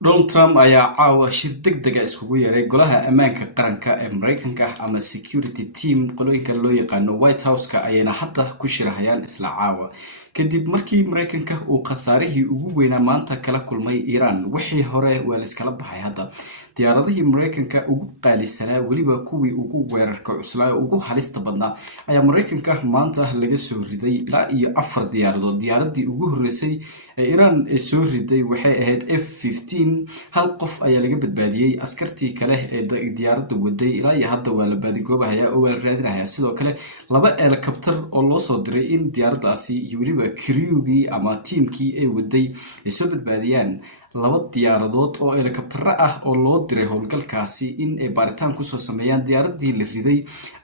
Donald Trump ayaa caawa shir degdeg ah iskugu yeeray golaha ammaanka qaranka ee Mareykanka ama Security Team qolooyinka loo yaqaano White House-ka ayayna hadda ku shirahayaan isla caawa kadib markii Mareykanka uu khasaarihii ugu weynaa maanta kala kulmay Iran wixii hore waa la iskala baxay hadda diyaaradihii Mareykanka ugu qaalisanaa waliba kuwii ugu weerarka cuslaa ugu halista badnaa ayaa Mareykanka maanta laga soo riday ilaa iyo 4 diyaaradood diyaaradii ugu horeysay ee Iran ee soo riday waxay ahayd F-15 hal qof ayaa laga badbaadiyay askartii kale ee diyaaradda waday ilaa iyo hadda waa la baadigoobayaa oo waa la raadinayaa sidoo kale laba helicopter oo loo soo diray in diyaaraddaasi iyo waliba crewgii ama teamkii ay waday ay soo badbaadiyaan laba diyaaradood oo helicopter ah oo loo diray howlgalkaasi in ay baaritaan ku soo sameeyaan diyaaradii la riday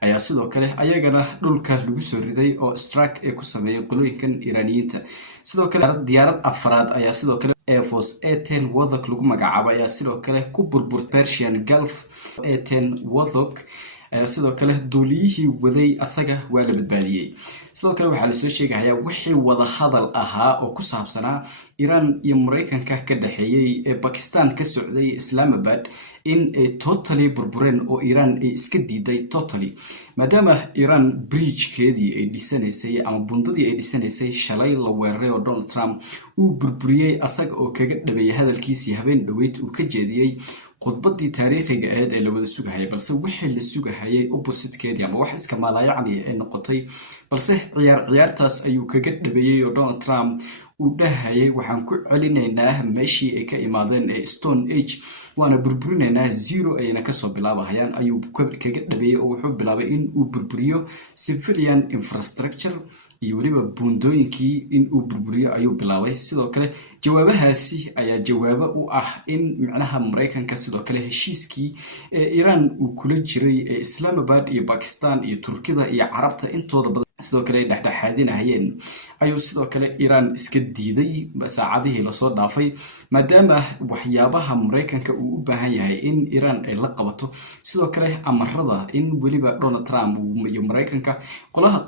ayaa sidoo kale ayagana dhulka lagu soo riday oo strike ay ku sameeyay qolooyinkan Iraniyiinta sidoo kale diyaarad afraad ayaa sidoo kale Air Force A10 Warthog lagu magacaabo ayaa sidoo kale ku burburtay Persian Gulf A10 Warthog ayaa sidoo kale duuliyihii waday asaga waa la badbaadiyay sidoo kale waxaa la soo sheegayaa wixii wada hadal ahaa oo ku saabsanaa Iran iyo Mareykanka ka dhaxeeyay ee Pakistan ka socday Islamabad in ay totally burbureen oo Iran ay iska diiday totally maadaama Iran bridge-keedii ay dhisanaysay ama bundadii ay dhisanaysay shalay la weeraray oo Donald Trump uu burburiyay asaga oo kaga dhabeeyay hadalkiisii habeen dhaweyd uu ka jeediyay khudbadii taariikhiga ahayd ee la wada sugahayay balse wixii la sugahayay opposite-keedii ama wax iska maalayacni ay noqotay balse ciyaartaas ayuu kaga dhabeeyay oo Donald Trump uu dhahayay waxaan ku celinaynaa meeshii ay ka imaadeen ee Stone Age waana burburinaynaa zero ayna ka soo bilaabahayaan ayuu kaga dhabeeyay oo wuxuu bilaabay in uu burburiyo civilian infrastructure iyo waliba buundooyinkii in uu burburiyo ayuu bilaabay sidoo kale jawaabahaasi ayaa jawaabo u ah in macnaha Mareykanka sidoo kale heshiiskii ee Iran uu kula jiray ee Islamabad iyo Pakistan iyo Turkida iyo Carabta intooda badan sidoo kale dhexdhexaadinayeen ayuu sidoo kale Iran iska diiday saacadihii la soo dhaafay maadaama waxyaabaha Mareykanka uu u baahan yahay in Iran ay la qabato sidoo kale amarada in waliba Donald Trump iyo Mareykanka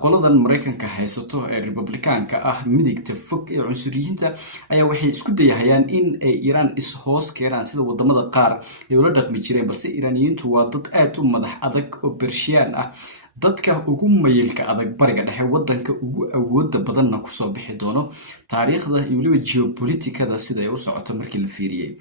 qoladan Mareykanka haysato ee Republicaanka ah midigta fog ee cunsuriyiinta ayaa waxay isku dayahayaan in ay Iran is hoos keenaan sida wadamada qaar ay ula dhaqmi jireen balse Iraniyiintu waa dad aad u madax adag oo Persian ah dadka ugu mayilka adag bariga dhexe wadanka ugu awooda badanna ku soo bixi doono taariikhda iyo waliba geopolitikada sida ay u socoto markii la fiiriyay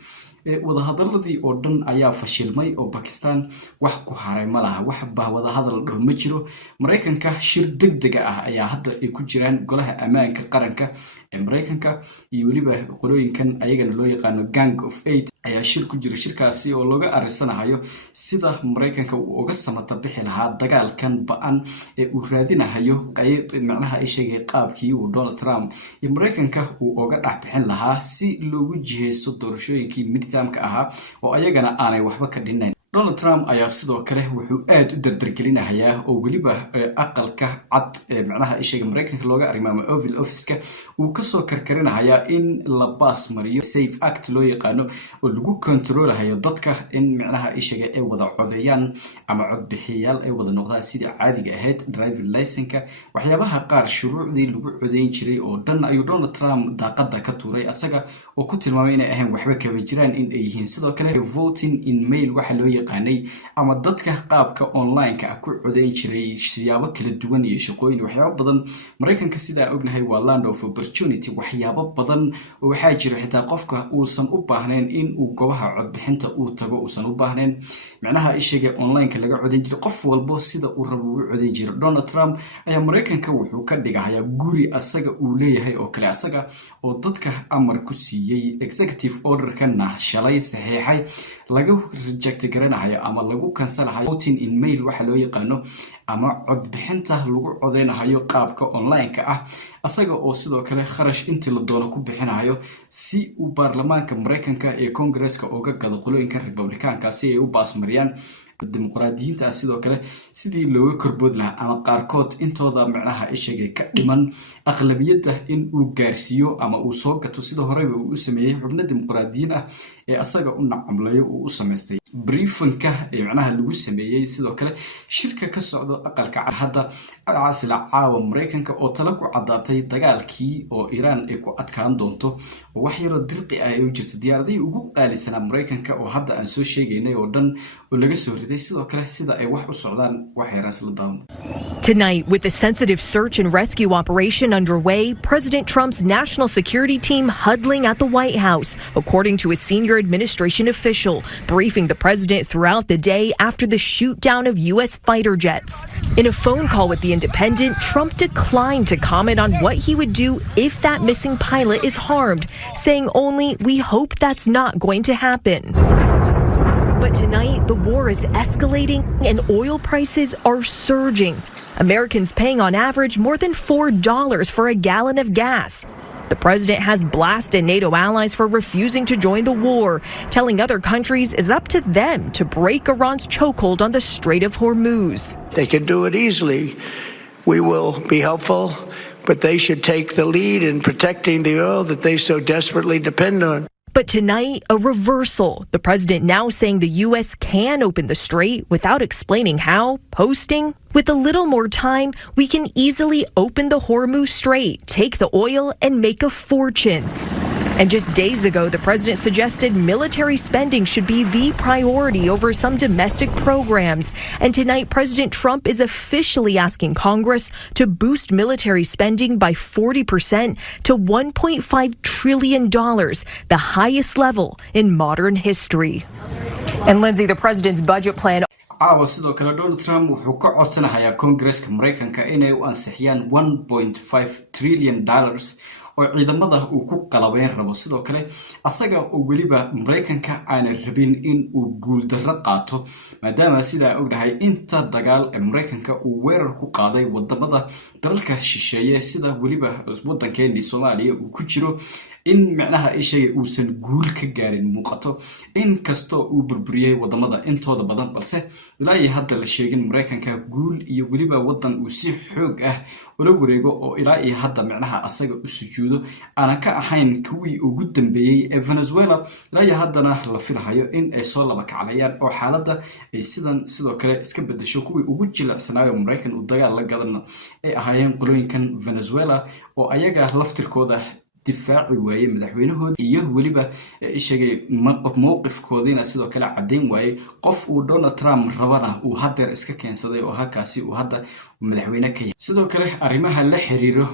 wada hadaladii oo dhan ayaa fashilmay oo Pakistan wax ku haray malaha wax baa wada hadal dhaw ma jiro Mareykanka shir degdeg ah ayaa hadda ay ku jiraan golaha ammaanka qaranka ee Mareykanka iyo waliba qolooyinkan ayagana loo yaqaano Gang of 8 ayaa shir ku jira shirkaasi oo looga arisanayo sida Mareykanka uu uga samata bixi lahaa dagaalkan ba'an ee uu raadinayo qayb macnaha ay sheegay qaabkii uu Donald Trump iyo Mareykanka uu uga dhaxbixin lahaa si loogu jiheysto doorashooyinkii midtermka ahaa oo ayagana aanay waxba ka dhinayn Donald Trump ayaa sidoo kale wuxuu aad u dardargelinayaa oo waliba aqalka cad ee macnaha ay sheegay Mareykanka looga arimaamo Oval Office-ka uu ka soo karkarinayaa in la baas mariyo Safe Act loo yaqaano oo lagu controlayo dadka in macnaha ay sheegay ay wada codeeyaan ama codbixiyaal ay wada noqdaan sidii caadiga ahayd driving license-ka waxyaabaha qaar shuruucdii lagu codeyn jiray oo dhan ayuu Donald Trump daaqada ka tuuray asaga oo ku tilmaamay inay ahayn waxba kaba jiraan in ay yihiin sidoo kale voting in mail waxa loo yaqaanay ama dadka qaabka online-ka ku codeyn jiray siyaabo kala duwan iyo shaqooyin waxyaabo badan Mareykanka sida ognahay waa land of opportunity waxyaabo badan oo waxa jira xitaa qofka uusan u baahnayn in uu goobaha codbixinta uu tago uusan u baahnayn macnaha ay sheegay online-ka laga codeyn jiray qof walbo sida uu rabo uu codeyn jiray Donald Trump ayaa Mareykanka wuxuu ka dhigayaa guri asaga uu leeyahay oo kale asaga oo dadka amar ku siiyay executive order-kana shalay saxiixay laga reject garanayo ama lagu cancelayo voting in mail waxa loo yaqaano ama codbixinta lagu codeynayo qaabka online-ka ah asaga oo sidoo kale kharash intii la doono ku bixinayo si uu baarlamaanka Mareykanka ee Congress-ka uga gado qolooyinka Republicaanka si ay u baasmariyaan dimuqraadiyiinta sidoo kale sidii looga korbood lahaa ama qaarkood intooda macnaha ay sheegay ka dhiman aqlabiyada in uu gaarsiiyo ama uu soo gato sida horeba uu sameeyay xubno dimuqraadiyiin ah asaga u nacamlayo uu u samaystay briefinka macnaha lagu sameeyay sidoo kale shirka ka socdo aqalka hadda caasila caawa Mareykanka oo tala ku cadaatay dagaalkii oo Iran ay ku adkaan doonto oo wax yar oo dirqi ah ay u jirto diyaaradii ugu qaalisanaa Mareykanka oo hadda aan soo sheegaynay oo dhan oo laga soo riday sidoo kale sida ay wax u socdaan wax yar isla daawan. Tonight, with the sensitive search and rescue operation underway, President Trump's national security team huddling at the White House, according to a senior administration official, briefing the president throughout the day after the shoot-down of U.S. fighter jets. In a phone call with The Independent, Trump declined to comment on what he would do if that missing pilot is harmed, saying only, "We hope that's not going to happen." But tonight, the war is escalating and oil prices are surging. Americans paying on average more than $4 for a gallon of gas. The president has blasted NATO allies for refusing to join the war, telling other countries it's up to them to break Iran's chokehold on the Strait of Hormuz. They can do it easily. We will be helpful, but they should take the lead in protecting the oil that they so desperately depend on. But tonight, a reversal. The president now saying the U.S. can open the strait without explaining how, posting, "With a little more time, we can easily open the Hormuz Strait, take the oil, and make a fortune." And just days ago, the president suggested military spending should be the priority over some domestic programs. And tonight, President Trump is officially asking Congress to boost military spending by 40% to $1.5 trillion, the highest level in modern history. And Lindsay, the president's budget plan. sidoo kale Donald Trump wuxuu ka codsanayaa Congress-ka Mareykanka inay u ansixiyaan $1.5 trillion oo ciidamada uu ku qalabeyn rabo sidoo kale asaga oo waliba Mareykanka aan rabin in uu guul darro qaato maadaama sida ay ognahay inta dagaal ee Mareykanka uu weerar ku qaaday wadamada dalalka shisheeye sida waliba waddankeena Soomaaliya uu ku jiro in macnaha ay sheegay uusan guul ka gaarin muuqato in kasto uu burburiyay wadamada intooda badan balse ilaa hadda la sheegin Mareykanka guul iyo waliba wadan uu si xoog ah ula wareego oo ilaa hadda macnaha asaga u sujuudo ana ka ahayn kuwii ugu dambeeyay ee Venezuela ilaa haddana la filayo in ay soo laba kaclayaan oo xaaladda ay sidoo kale iska bedesho kuwii ugu jilicsanaayo Mareykan uu dagaal la gadan ay ahaayeen qolooyinkan Venezuela oo ayaga laftirkooda difaaci waayay madaxweynahooda iyo waliba sheegay mowqifkoodina sidoo kale cadeyn waayay qof uu Donald Trump rabana uu hadeer iska keensaday oo halkaasi uu hadda madaxweyne ka yahay sidoo kale arimaha la xiriiro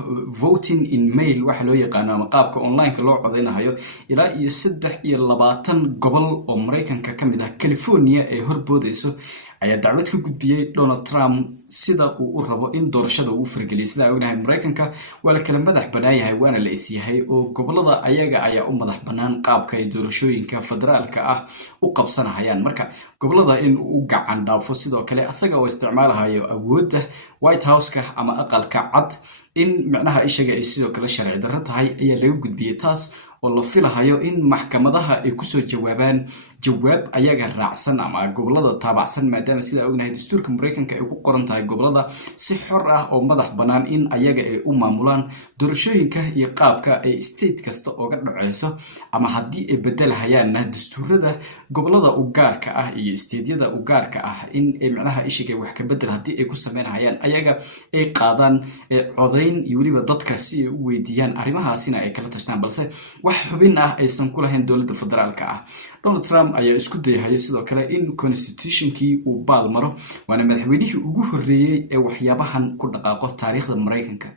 voting in mail waxa loo yaqaan ama qaabka online loo codeynayo ilaa iyo 23 gobol oo Mareykanka kamid ah California ee horboodayso ayaa dacwad ka gudbiyay Donald Trump sida uu u rabo in doorashada uu fargeliyo sida ay ognahay Mareykanka waa la kala madax banaan yahay waana la isyahay oo gobolada ayaga ayaa u madax banaan qaabka ay doorashooyinka federaalka ah u qabsanayaan marka gobolada in uu gacan dhaafo sidoo kale asaga oo isticmaalayo awoodda White House-ka ama aqalka cad in macnaha ay sheegay ay sidoo kale sharci darro tahay ayaa lagu gudbiyay taas oo la filayo in maxkamadaha ay ku soo jawaabaan jawaab ayaga raacsan ama gobolada taabacsan maadaama sida ognahay dastuurka Mareykanka ay ku qoran tahay gobolada si xor ah oo madax banaan in ayaga ay u maamulaan doorashooyinka iyo qaabka ay state kasta uga dhacayso ama hadii ay bedelahayaan dastuurada gobolada u gaarka ah iyo stateyada u gaarka ah in ay macnaha ishigay wax ka bedel hadii ay ku sameynayaan ayaga ay qaadaan codeyn iyo waliba dadka si ay u weydiiyaan arimahaasina ay kala tashtaan balse wax xubin ah aysan ku lahayn dawladda federaalka ah Donald Trump ayaa isku dayay sidoo kale in constitution-kii uu baal maro waana madaxweynihii ugu horeeyay ee waxyaabahan ku dhaqaaqo taariikhda Mareykanka